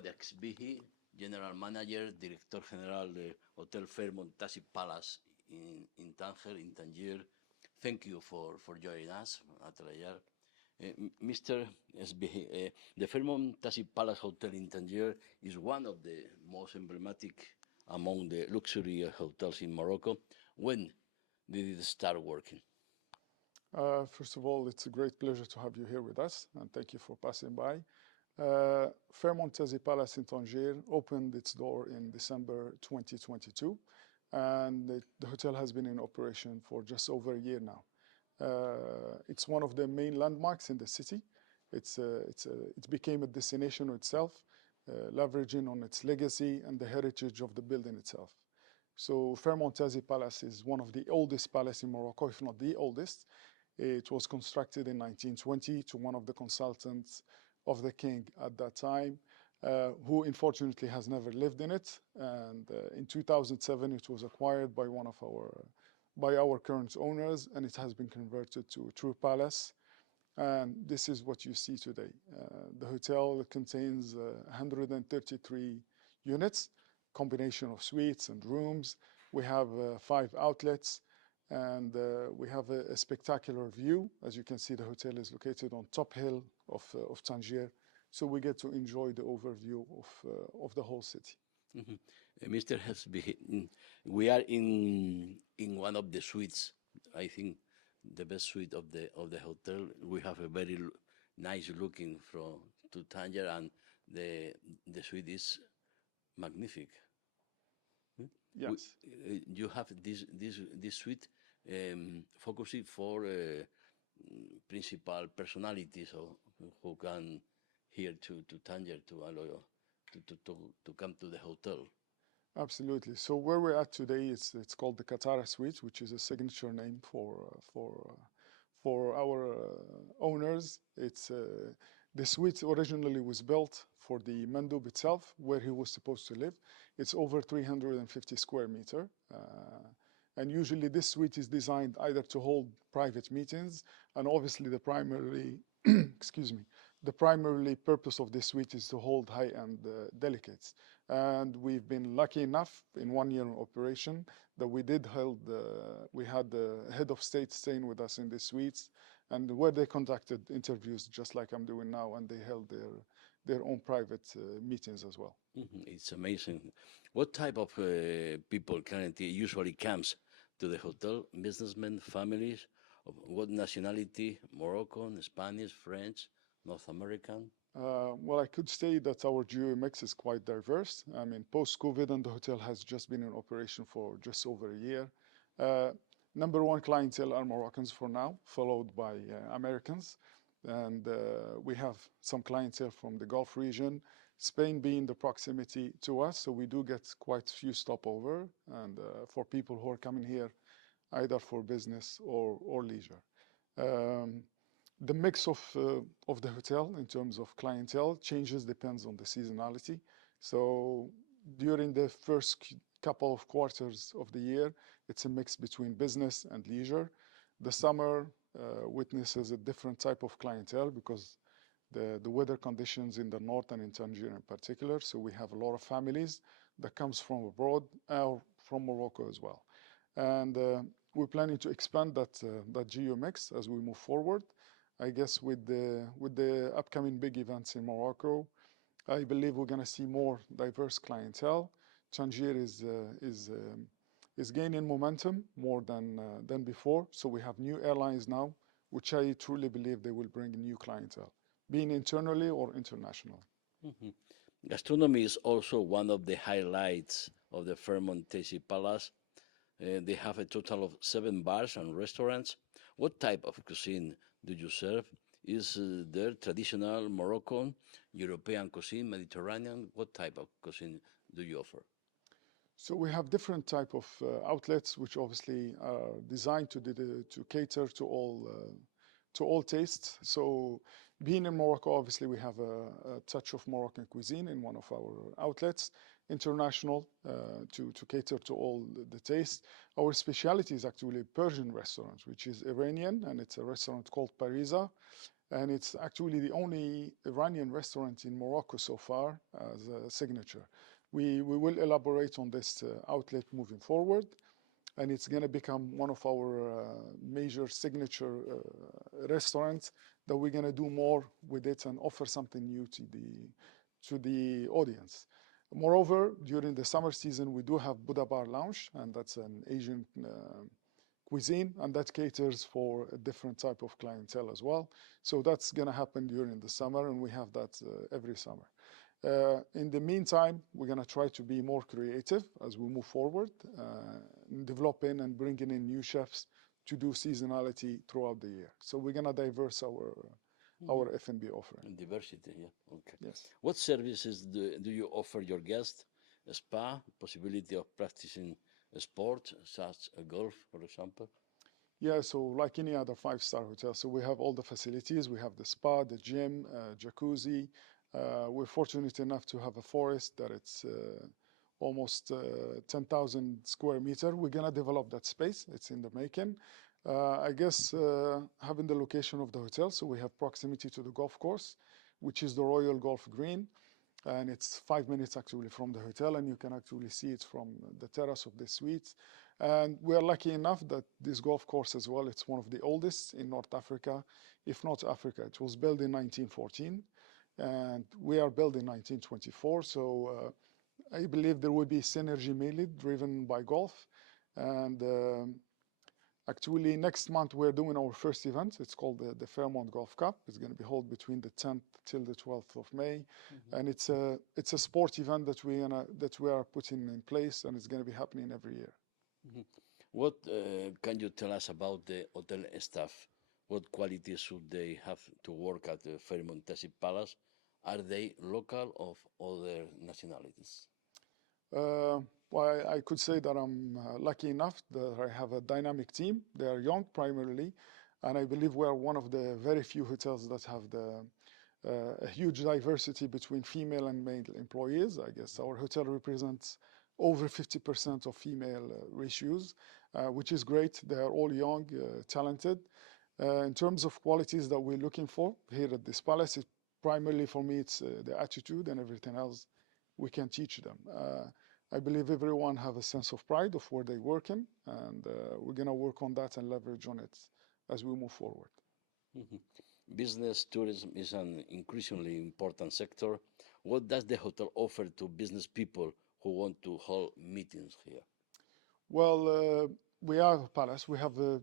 Jaouad Sbihi, General Manager, Director General de Hotel Fairmont Tazi Palace in Tanger, in Tangier. Thank you for joining us, Atalayar. Mr. Sbihi, the Fairmont Tazi Palace Hotel in Tangier is one of the most emblematic among the luxury hotels in Morocco. When did it start working? First of all, it's a great pleasure to have you here with us, and thank you for passing by. Fairmont Tazi Palace in Tangier opened its door in December 2022, and the hotel has been in operation for just over a year now. It's one of the main landmarks in the city. It became a destination itself, leveraging on its legacy and the heritage of the building itself. So Fairmont Tazi Palace is one of the oldest palaces in Morocco, if not the oldest. It was constructed in 1920 to one of the consultants of the king at that time, who unfortunately has never lived in it. And in 2007, it was acquired by our current owners, and it has been converted to a true palace. And this is what you see today. The hotel contains 133 units, combination of suites and rooms. We have 5 outlets, and we have a spectacular view. As you can see, the hotel is located on top hill of Tangier, so we get to enjoy the overview of the whole city. Mr. Sbihi, we are in one of the suites. I think the best suite of the hotel. We have a very nice looking to Tangier, and the suite is magnific. Yes. You have this suite focusing for principal personalities who can here to Tangier to allow to come to the hotel. Absolutely. So where we're at today, it's called the Qatar Suite, which is a signature name for our owners. The suite originally was built for the Mandub itself, where he was supposed to live. It's over 350 square meter. And usually this suite is designed either to hold private meetings, and obviously the primary, the primary purpose of this suite is to hold high-end delegates. And we've been lucky enough in 1 year of operation that we had the head of state staying with us in the suites, and where they conducted interviews just like I'm doing now, and they held their own private meetings as well. It's amazing. What type of people currently usually comes to the hotel? Businessmen, families, of what nationality? Moroccan, Spanish, French, North American? Well, I could say that our geo mix is quite diverse. I mean, post-COVID, and the hotel has just been in operation for just over a year. Number one clientele are Moroccans for now, followed by Americans. And we have some clientele from the Gulf region, Spain being the proximity to us, so we do get quite a few stopover, and for people who are coming here either for business or leisure. The mix of the hotel in terms of clientele changes, depends on the seasonality. So during the first couple of quarters of the year, it's a mix between business and leisure. The summer witnesses a different type of clientele because the weather conditions in the north and in Tangier in particular. So we have a lot of families that comes from abroad or from Morocco as well. And we're planning to expand that geo mix as we move forward. I guess with the upcoming big events in Morocco, I believe we're going to see more diverse clientele. Tangier is gaining momentum more than before. So we have new airlines now, which I truly believe they will bring new clientele, being internally or international. Gastronomy is also one of the highlights of the Fairmont Tazi Palace. They have a total of 7 bars and restaurants. What type of cuisine do you serve? Is there traditional Moroccan, European cuisine, Mediterranean? What type of cuisine do you offer? So we have different type of outlets, which obviously are designed to cater to all tastes. So being in Morocco, obviously we have a touch of Moroccan cuisine in one of our outlets. International to cater to all the tastes. Our specialty is actually Persian restaurant, which is Iranian, and it's a restaurant called Parisa. And it's actually the only Iranian restaurant in Morocco so far as a signature. We will elaborate on this outlet moving forward, and it's going to become one of our major signature restaurants that we're going to do more with it and offer something new to the audience. Moreover, during the summer season, we do have Buddha Bar Lounge, and that's an Asian cuisine, and that caters for a different type of clientele as well. So that's going to happen during the summer, and we have that every summer. In the meantime, we're going to try to be more creative as we move forward, developing and bringing in new chefs to do seasonality throughout the year. So we're going to diverse our F&B offering. And diversity, yeah. Okay. Yes. What services do you offer your guests? A spa, possibility of practicing a sport, such as golf, for example? Yeah, so like any other five-star hotel, so we have all the facilities. We have the spa, the gym, jacuzzi. We're fortunate enough to have a forest that it's almost 10,000 square meter. We're gonna develop that space. It's in the making. I guess having the location of the hotel, so we have proximity to the golf course, which is the Royal Golf Green, and it's 5 minutes actually from the hotel, and you can actually see it from the terrace of the suites. And we are lucky enough that this golf course as well, it's one of the oldest in North Africa, if not Africa. It was built in 1914, and we are built in 1924, so I believe there will be synergy mainly driven by golf. And actually, next month we're doing our first event. It's called the Fairmont Golf Cup. It's going to be held between the 10th till the 12th of May, and it's a sport event that we are putting in place, and it's going to be happening every year. What can you tell us about the hotel staff? What qualities should they have to work at the Fairmont Tazi Palace? Are they local or of other nationalities? Well, I could say that I'm lucky enough that I have a dynamic team. They are young primarily, and I believe we are one of the very few hotels that have a huge diversity between female and male employees. I guess our hotel represents over 50% of female ratios, which is great. They are all young, talented. In terms of qualities that we're looking for here at this palace, primarily for me, it's the attitude, and everything else we can teach them. I believe everyone have a sense of pride of where they work in, and we're going to work on that and leverage on it as we move forward. Business tourism is an increasingly important sector. What does the hotel offer to business people who want to hold meetings here? Well, we have a palace. We have a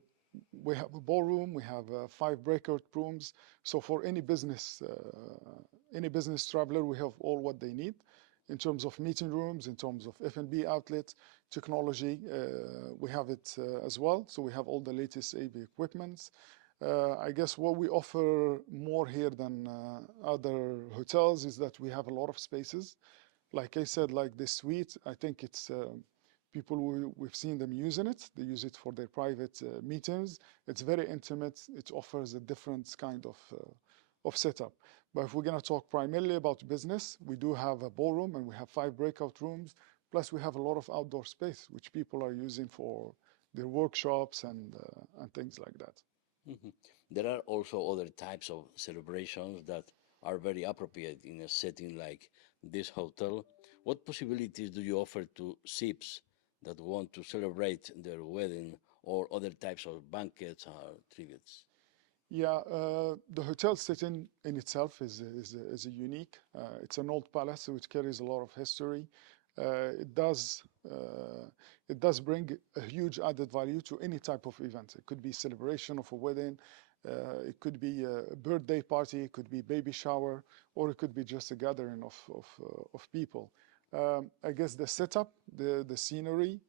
ballroom. We have 5 breakout rooms. So for any business traveler, we have all what they need in terms of meeting rooms, in terms of F&B outlets, technology. We have it as well. So we have all the latest AV equipments. I guess what we offer more here than other hotels is that we have a lot of spaces. Like I said, like this suite, I think it's people, we've seen them using it. They use it for their private meetings. It's very intimate. It offers a different kind of setup. But if we're going to talk primarily about business, we do have a ballroom, and we have 5 breakout rooms. Plus, we have a lot of outdoor space, which people are using for their workshops and things like that. There are also other types of celebrations that are very appropriate in a setting like this hotel. What possibilities do you offer to SIPs that want to celebrate their wedding or other types of banquets or tributes? Yeah, the hotel setting in itself is a unique. It's an old palace, so it carries a lot of history. It does bring a huge added value to any type of event. It could be celebration of a wedding, it could be a birthday party, it could be baby shower, or it could be just a gathering of people. I guess the setup, the scenery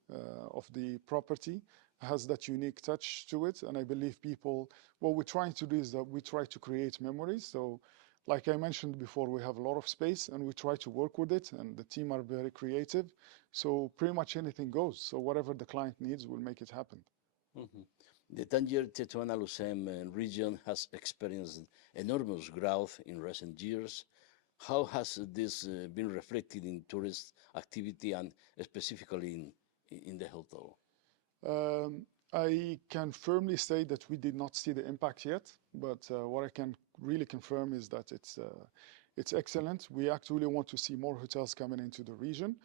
of the property has that unique touch to it, and I believe people, what we're trying to do is that we try to create memories. So like I mentioned before, we have a lot of space, and we try to work with it, and the team are very creative. So pretty much anything goes. So whatever the client needs, we'll make it happen. The Tanger-Tetuan-Alusem region has experienced enormous growth in recent years. How has this been reflected in tourist activity and specifically in the hotel? I can firmly say that we did not see the impact yet, but what I can really confirm is that it's excellent. We actually want to see more hotels coming into the region.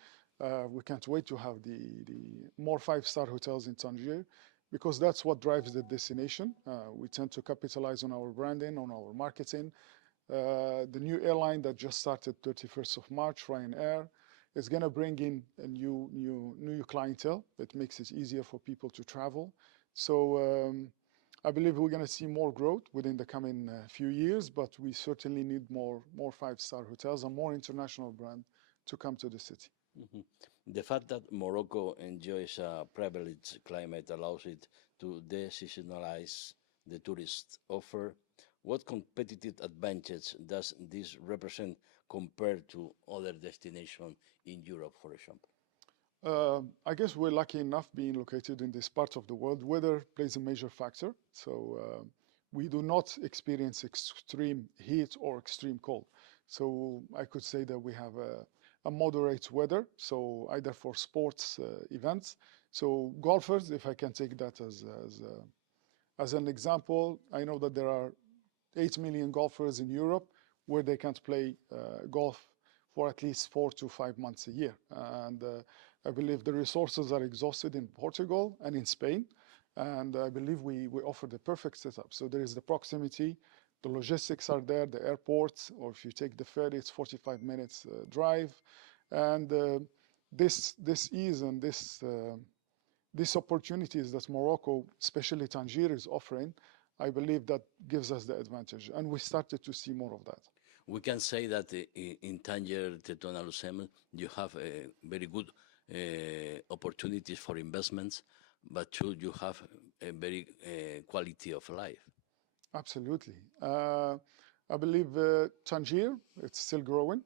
We can't wait to have the more five-star hotels in Tangier, because that's what drives the destination. We tend to capitalize on our branding, on our marketing. The new airline that just started 31st of March, Ryanair, is going to bring in a new clientele. It makes it easier for people to travel. So I believe we're going to see more growth within the coming few years, but we certainly need more five-star hotels and more international brand to come to the city. Mhm. The fact that Morocco enjoys a privileged climate allows it to deseasonalize the tourist offer. What competitive advantage does this represent compared to other destinations in Europe, for example? I guess we're lucky enough being located in this part of the world. Weather plays a major factor. So we do not experience extreme heat or extreme cold. So I could say that we have a moderate weather, so either for sports events. So golfers, if I can take that as an example, I know that there are 8 million golfers in Europe where they can't play golf for at least 4 to 5 months a year. And I believe the resources are exhausted in Portugal and in Spain. And I believe we offer the perfect setup. So there is the proximity, the logistics are there, the airports, or if you take the ferry, it's 45 minutes drive. And this ease and these opportunities that Morocco, especially Tangier, is offering, I believe that gives us the advantage. And we started to see more of that. We can say that in Tangier, Tetouan Lucem, you have very good opportunities for investments, but too, you have a very quality of life. Absolutely. I believe Tangier, it's still growing.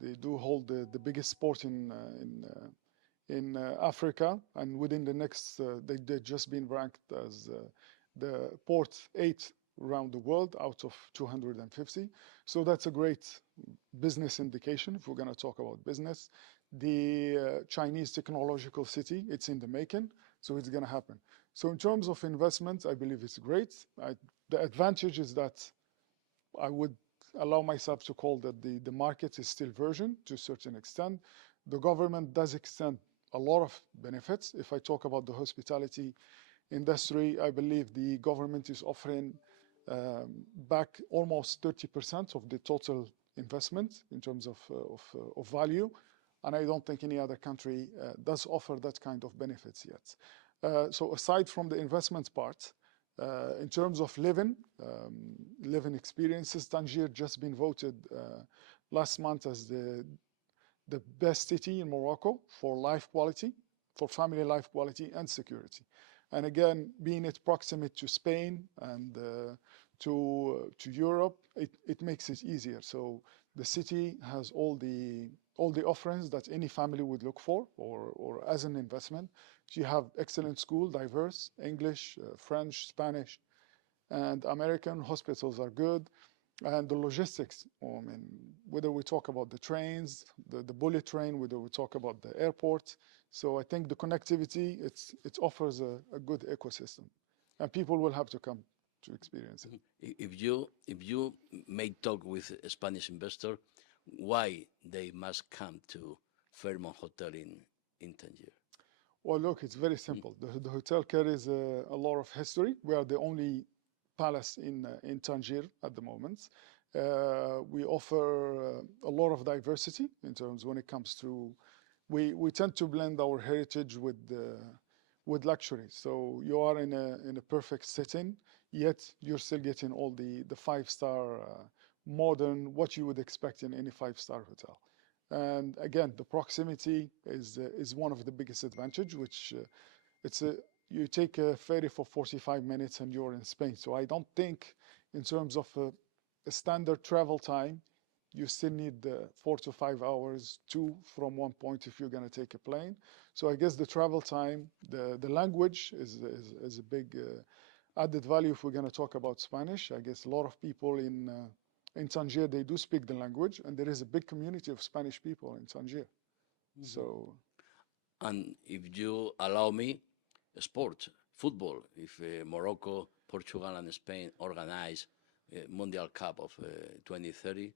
They do hold the biggest sport in Africa, and within the next, they've just been ranked as the port 8 around the world out of 250. So that's a great business indication if we're going to talk about business. The Chinese technological city, it's in the making, so it's going to happen. So in terms of investment, I believe it's great. The advantage is that I would allow myself to call that the market is still virgin to a certain extent. The government does extend a lot of benefits. If I talk about the hospitality industry, I believe the government is offering back almost 30% of the total investment in terms of value. And I don't think any other country does offer that kind of benefits yet. So aside from the investment part, in terms of living experiences, Tangier just been voted last month as the best city in Morocco for life quality, for family life quality and security. And again, being it proximate to Spain and to Europe, it makes it easier. So the city has all the offerings that any family would look for, or as an investment. So you have excellent school, diverse, English, French, Spanish, and American. Hospitals are good. And the logistics, I mean, whether we talk about the trains, the bullet train, whether we talk about the airport. So I think the connectivity, it offers a good ecosystem. And people will have to come to experience it. If you may talk with a Spanish investor, why they must come to Fairmont Hotel in Tangier? Well, look, it's very simple. The hotel carries a lot of history. We are the only palace in Tangier at the moment. We offer a lot of diversity in terms when it comes to, we tend to blend our heritage with luxury. So you are in a perfect setting, yet you're still getting all the 5-star modern, what you would expect in any 5-star hotel. And again, the proximity is one of the biggest advantage, which you take a ferry for 45 minutes and you're in Spain. So I don't think in terms of a standard travel time, you still need 4 to 5 hours from one point if you're going to take a plane. So I guess the travel time, the language is a big added value if we're going to talk about Spanish. I guess a lot of people in Tangier, they do speak the language, and there is a big community of Spanish people in Tangier. Mm-hmm. So, and if you allow me, sport, football. If Morocco, Portugal, and Spain organize Mundial Cup of 2030,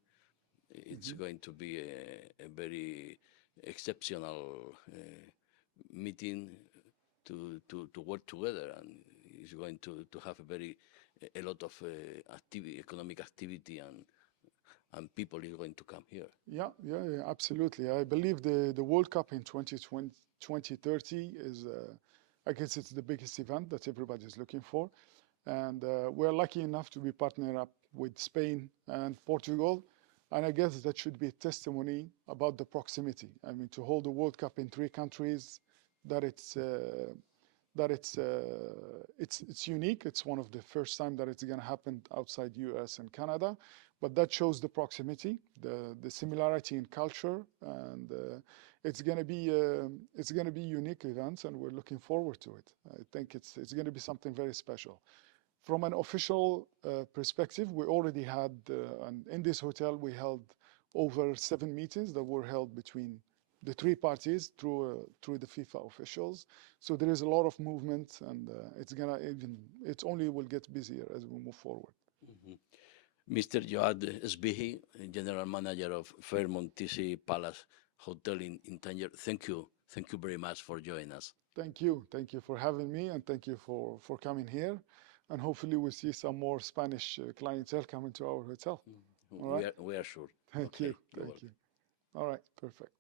it's going to be a very exceptional meeting to work together, and it's going to have a lot of economic activity, and people is going to come here. Yeah, absolutely. I believe the World Cup in 2030 is, I guess it's the biggest event that everybody is looking for. And we're lucky enough to be partnered up with Spain and Portugal. And I guess that should be a testimony about the proximity. I mean, to hold the World Cup in 3 countries, it's unique. It's one of the first time that it's going to happen outside US and Canada, but that shows the proximity, the similarity in culture, and it's going to be unique events, and we're looking forward to it. I think it's going to be something very special. From an official perspective, we already had, and in this hotel, we held over 7 meetings that were held between the 3 parties through the FIFA officials. So there is a lot of movement, and it only will get busier as we move forward. Mm-hmm. Mr. Jaouad Sbihi, General Manager of Fairmont Tazi Palace Hotel in Tangier, thank you very much for joining us. Thank you for having me, and thank you for coming here. And hopefully we'll see some more Spanish clientele coming to our hotel. All right? We are sure. Thank you. All right, perfect.